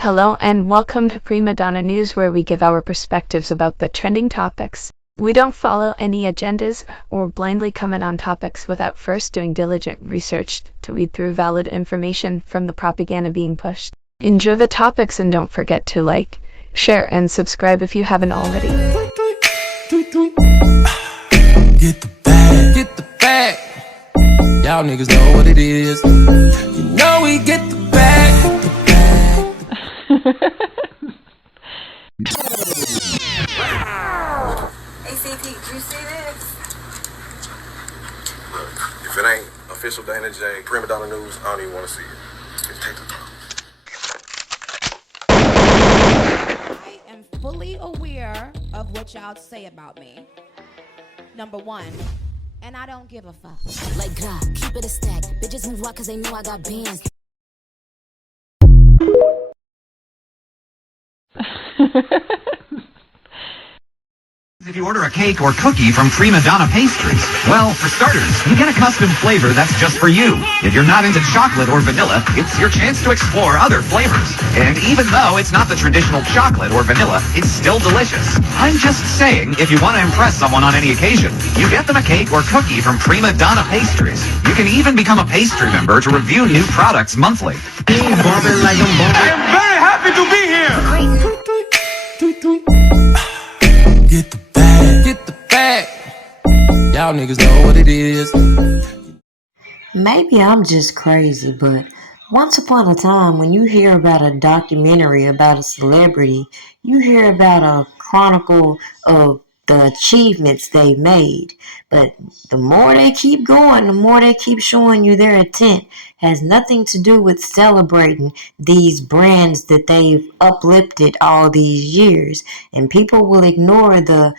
Hello and welcome to Prima Donna News, where we give our perspectives about the trending topics. We don't follow any agendas or blindly comment on topics without first doing diligent research to weed through valid information from the propaganda being pushed. Enjoy the topics and don't forget to like, share, and subscribe if you haven't already. Get the bag, get the bag. Y'all niggas know what it is. You know we get the bag, get the bag. ACP, you see this? Look, if it ain't official Dana J, Prima Donna News, I don't even want to see it. Just take the I am fully aware of what y'all say about me. Number one, and I don't give a fuck. Like God, keep it a stack. Bitches move out cause they know I got bands. If you order a cake or cookie from Prima Donna Pastries, well, for starters, you get a custom flavor that's just for you. If you're not into chocolate or vanilla, it's your chance to explore other flavors. And even though it's not the traditional chocolate or vanilla, it's still delicious. I'm just saying, if you want to impress someone on any occasion, you get them a cake or cookie from Prima Donna Pastries. You can even become a pastry member to review new products monthly. I am very happy to be here. Get the bag, get the bag. Y'all niggas know what it is. Maybe I'm just crazy, but once upon a time, when you hear about a documentary about a celebrity, you hear about a chronicle of the achievements they made. But the more they keep going, the more they keep showing you their intent has nothing to do with celebrating these brands that they've uplifted all these years. And people will ignore the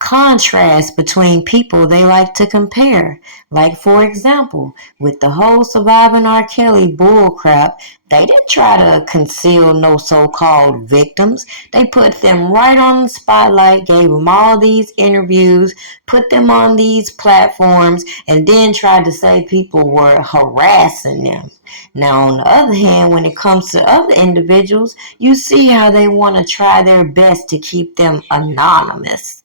contrast between people they like to compare. Like, for example, with the whole surviving R. Kelly bullcrap, they didn't try to conceal no so-called victims. They put them right on the spotlight, gave them all these interviews, put them on these platforms, and then tried to say people were harassing them. Now, on the other hand, when it comes to other individuals, you see how they want to try their best to keep them anonymous.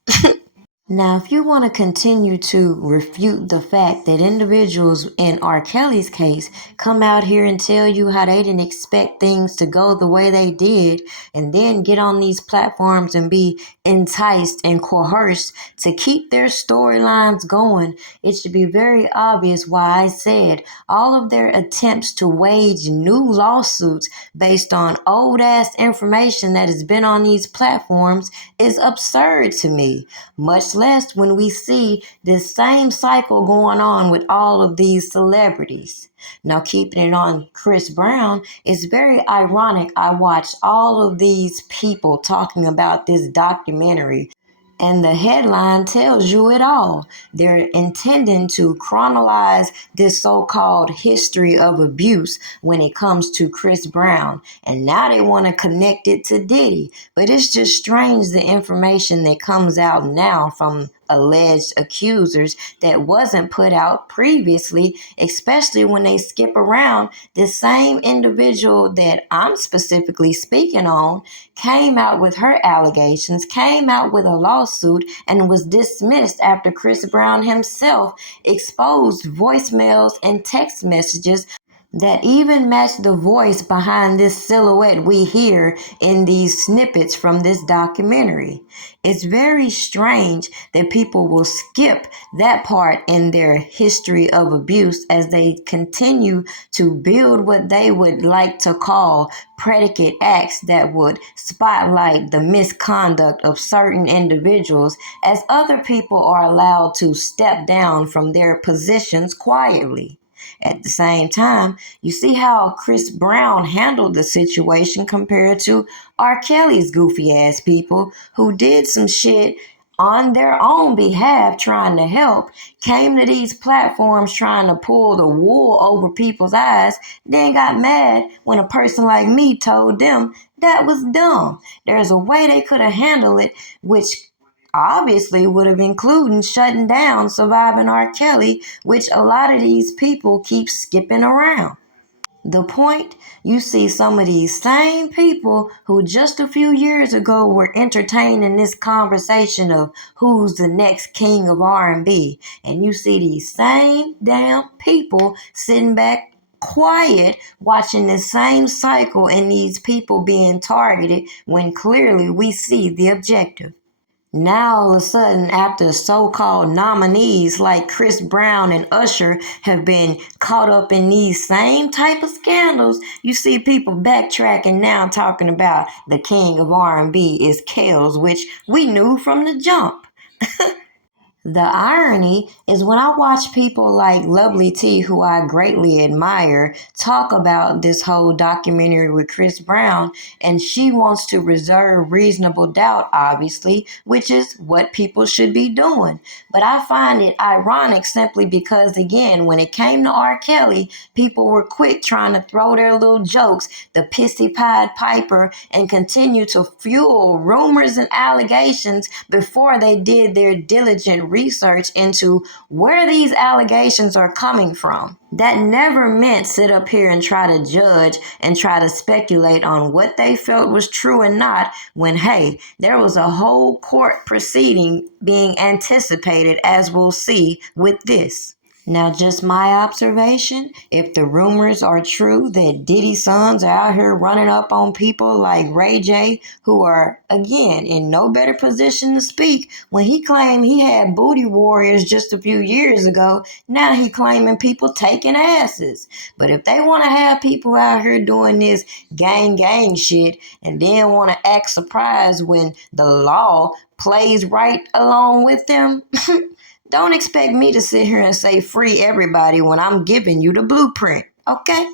Now, if you want to continue to refute the fact that individuals in R. Kelly's case come out here and tell you how they didn't expect things to go the way they did, and then get on these platforms and be enticed and coerced to keep their storylines going, it should be very obvious why I said all of their attempts to wage new lawsuits based on old-ass information that has been on these platforms is absurd to me. Much less when we see this same cycle going on with all of these celebrities. Now, keeping it on Chris Brown, it's very ironic. I watched all of these people talking about this documentary, and the headline tells you it all. They're intending to chronologize this so-called history of abuse when it comes to Chris Brown. And now they want to connect it to Diddy. But it's just strange, the information that comes out now from alleged accusers that wasn't put out previously, especially when they skip around. The same individual that I'm specifically speaking on came out with her allegations, came out with a lawsuit, and was dismissed after Chris Brown himself exposed voicemails and text messages that even match the voice behind this silhouette we hear in these snippets from this documentary. It's very strange that people will skip that part in their history of abuse as they continue to build what they would like to call predicate acts that would spotlight the misconduct of certain individuals, as other people are allowed to step down from their positions quietly. At the same time, you see how Chris Brown handled the situation compared to R. Kelly's goofy ass people who did some shit on their own behalf trying to help, came to these platforms trying to pull the wool over people's eyes, then got mad when a person like me told them that was dumb. There's a way they could have handled it, which obviously would have included shutting down Surviving R. Kelly, which a lot of these people keep skipping around. The point? You see some of these same people who just a few years ago were entertaining this conversation of who's the next king of R&B, and you see these same damn people sitting back quiet watching the same cycle and these people being targeted when clearly we see the objective. Now all of a sudden, after so-called nominees like Chris Brown and Usher have been caught up in these same type of scandals, you see people backtracking now talking about the king of R&B is Kels, which we knew from the jump. The irony is when I watch people like Lovely T, who I greatly admire, talk about this whole documentary with Chris Brown, and she wants to reserve reasonable doubt, obviously, which is what people should be doing. But I find it ironic simply because, again, when it came to R. Kelly, people were quick trying to throw their little jokes, the pissy Pied Piper, and continue to fuel rumors and allegations before they did their diligent research into where these allegations are coming from. That never meant sit up here and try to judge and try to speculate on what they felt was true and not when, hey, there was a whole court proceeding being anticipated, as we'll see with this. Now, just my observation, if the rumors are true that Diddy's sons are out here running up on people like Ray J, who are, again, in no better position to speak, when he claimed he had booty warriors just a few years ago, now he claiming people taking asses. But if they want to have people out here doing this gang shit and then want to act surprised when the law plays right along with them, don't expect me to sit here and say free everybody when I'm giving you the blueprint, okay?